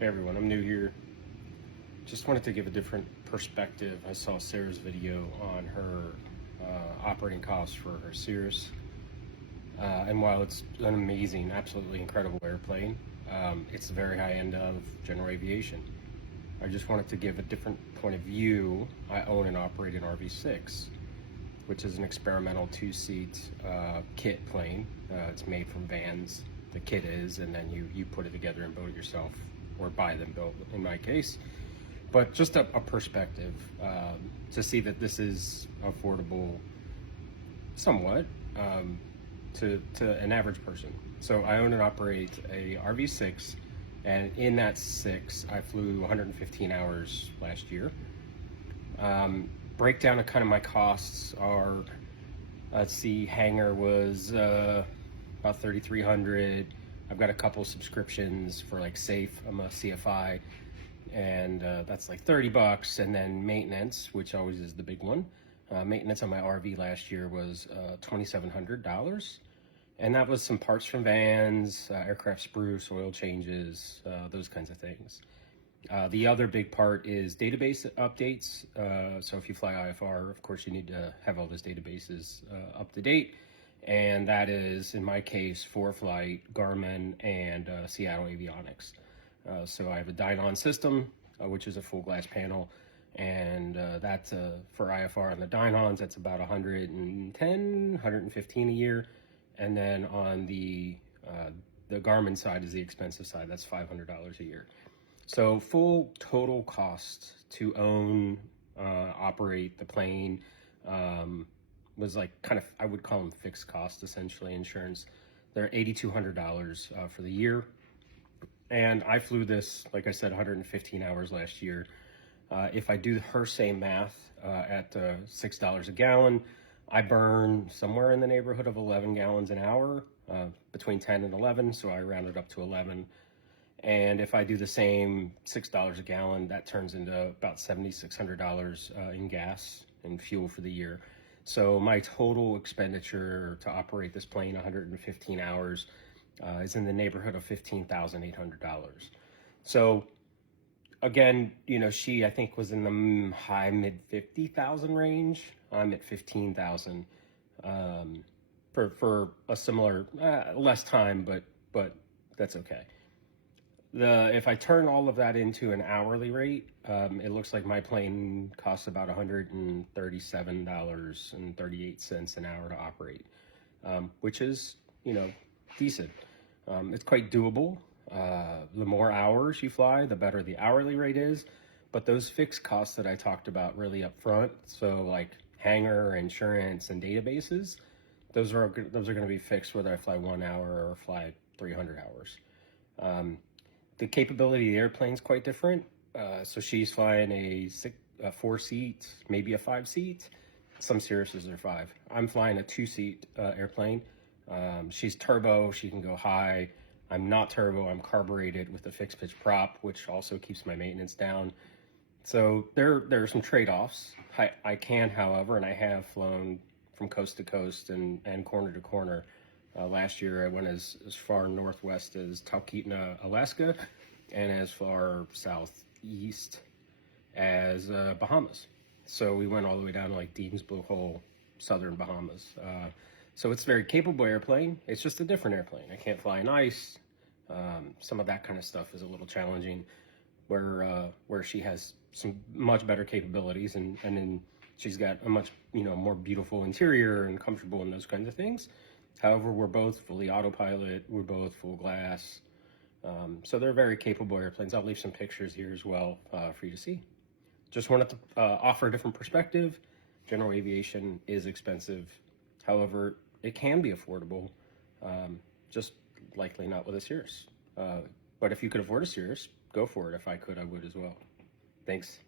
Hey everyone, I'm new here. Just wanted to give a different perspective. I saw Sarah's video on her operating costs for her Cirrus. And while it's an amazing, absolutely incredible airplane, it's the very high end of general aviation. I just wanted to give a different point of view. I own and operate an RV6, which is an experimental two-seat kit plane. It's made from vans, the kit is, and then you put it together and build it yourself, or buy them built in my case. But just a perspective to see that this is affordable somewhat to an average person. So I own and operate a RV6, and in that 6 I flew 115 hours last year. Breakdown of kind of my costs are, let's see, hangar was about 3,300. I've got a couple subscriptions for like Safe. I'm a CFI, and that's like $30. And then maintenance, which always is the big one. Maintenance on my RV last year was $2,700, and that was some parts from vans, aircraft spruce, oil changes, those kinds of things. The other big part is database updates. So if you fly IFR, of course, you need to have all those databases up to date. And that is, in my case, ForeFlight, Garmin, and Seattle Avionics. So I have a Dynon system, which is a full glass panel. And that's for IFR on the Dynons, that's about 110, 115 a year. And then on the Garmin side is the expensive side, that's $500 a year. So full total cost to own, operate the plane was like kind of, I would call them fixed cost, essentially, insurance. They're $8,200 for the year. And I flew this, like I said, 115 hours last year. If I do her same math at $6 a gallon, I burn somewhere in the neighborhood of 11 gallons an hour, between 10 and 11, so I rounded up to 11. And if I do the same $6 a gallon, that turns into about $7,600 in gas and fuel for the year. So my total expenditure to operate this plane 115 hours is in the neighborhood of $15,800. So again, you know, she, I think, was in the high mid 50,000 range. I'm at 15,000 for a similar, less time, but that's okay. If I turn all of that into an hourly rate, it looks like my plane costs about $137.38 an hour to operate, which is, you know, decent. It's quite doable. The more hours you fly, the better the hourly rate is. But those fixed costs that I talked about really up front, so like hangar, insurance, and databases, those are going to be fixed whether I fly 1 hour or fly 300 hours. The capability of the airplane is quite different. So she's flying a 4-seat, maybe a 5-seat. Some Cirruses are 5. I'm flying a 2-seat airplane. She's turbo, she can go high. I'm not turbo, I'm carbureted with a fixed pitch prop, which also keeps my maintenance down. So there are some trade-offs. I can, however, and I have flown from coast to coast and corner to corner. Last year I went as far northwest as Talkeetna, Alaska, and as far southeast as Bahamas. So we went all the way down to like Dean's Blue Hole, southern Bahamas. So it's a very capable airplane. It's just a different airplane. I can't fly in ice. Some of that kind of stuff is a little challenging, where she has some much better capabilities, and then she's got a much, you know, more beautiful interior and comfortable and those kinds of things. However, we're both fully autopilot, we're both full glass. So they're very capable airplanes. I'll leave some pictures here as well for you to see. Just wanted to offer a different perspective. General aviation is expensive. However, it can be affordable, just likely not with a Cirrus. But if you could afford a Cirrus, go for it. If I could, I would as well. Thanks.